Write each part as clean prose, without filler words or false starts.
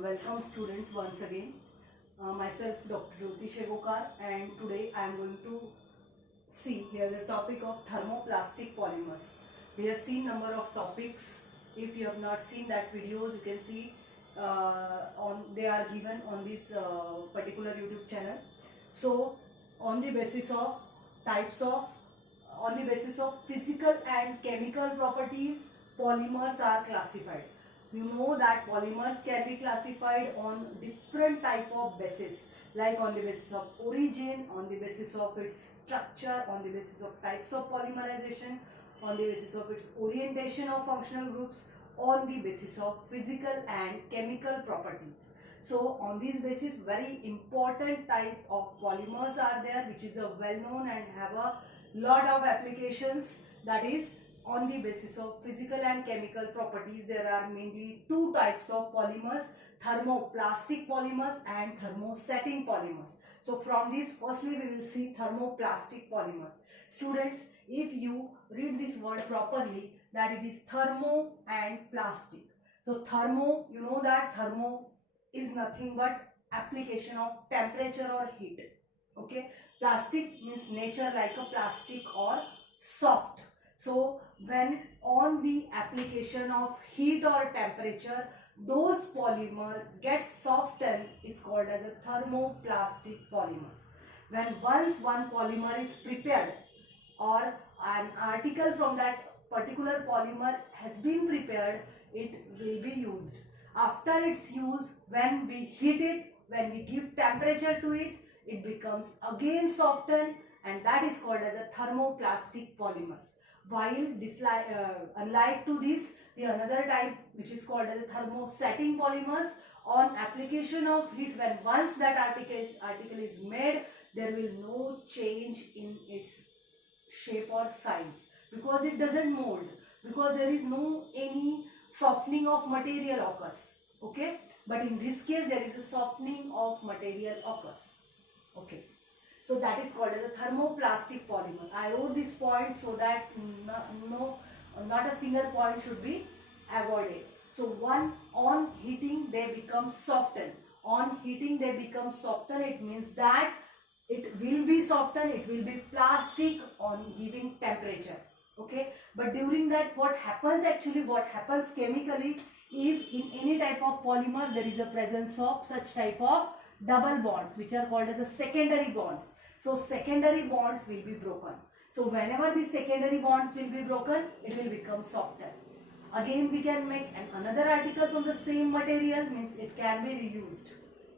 Welcome students once again. Myself Dr. Jyoti Shegokar, and today I am going to see here the topic of thermoplastic polymers. We have seen number of topics. If you have not seen that videos, you can see they are given on this particular YouTube channel. So on the basis of physical and chemical properties, polymers are classified. You know that polymers can be classified on different type of basis, like on the basis of origin, on the basis of its structure, on the basis of types of polymerization, on the basis of its orientation of functional groups, on the basis of physical and chemical properties. So on this basis, very important type of polymers are there, which is a well known and have a lot of applications. That is, on the basis of physical and chemical properties, there are mainly two types of polymers: thermoplastic polymers and thermosetting polymers. So from this, firstly we will see thermoplastic polymers. Students, if you read this word properly, that it is thermo and plastic. So thermo, you know that thermo is nothing but application of temperature or heat. Okay, plastic means nature, like a plastic or soft. So when on the application of heat or temperature, those polymer gets softened, it's called as a thermoplastic polymers. When once one polymer is prepared or an article from that particular polymer has been prepared, it will be used. After its use, when we heat it, when we give temperature to it, it becomes again softened, and that is called as a thermoplastic polymers. While unlike to this, the another type, which is called as a thermosetting polymers, on application of heat, when once that article is made, there will no change in its shape or size, because it doesn't mold, because there is no any softening of material occurs. Okay, but in this case there is a softening of material occurs. Okay, so that is called as a thermoplastic polymers. I wrote this point so that not a single point should be avoided. So one, on heating they become softened. On heating they become softened, it means that it will be softened, it will be plastic on giving temperature. Okay, but during that, what happens chemically, if in any type of polymer there is a presence of such type of double bonds, which are called as the secondary bonds. So secondary bonds will be broken. So whenever the secondary bonds will be broken, it will become softer. Again we can make another article from the same material, means it can be reused.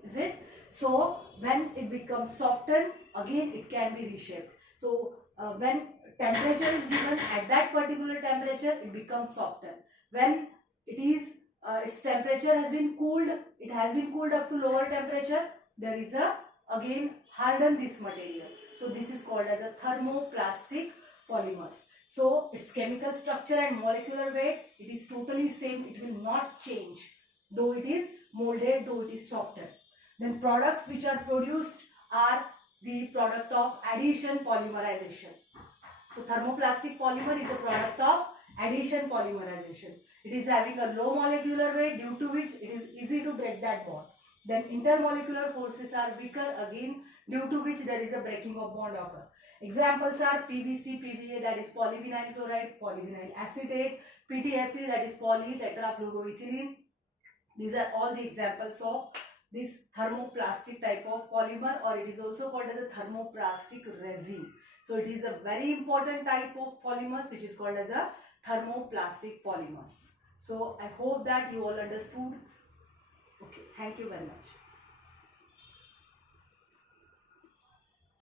Is it? So when it becomes softened, again it can be reshaped. So when temperature is given, at that particular temperature it becomes softer. When it is its temperature has been cooled, it has been cooled up to lower temperature, there is a again harden this material. So this is called as a thermoplastic polymers. So its chemical structure and molecular weight, it is totally same, it will not change, though it is molded, though it is softer. Then products which are produced are the product of addition polymerization. So thermoplastic polymer is a product of addition polymerization. It is having a low molecular weight, due to which it is easy to break that bond. Then intermolecular forces are weaker, again due to which there is a breaking of bond occur. Examples are PVC, PVA, that is polyvinyl chloride, polyvinyl acetate, PTFE, that is polytetrafluoroethylene. These are all the examples of this thermoplastic type of polymer, or it is also called as a thermoplastic resin. So it is a very important type of polymers which is called as a thermoplastic polymers. So I hope that you all understood. Okay, thank you very much.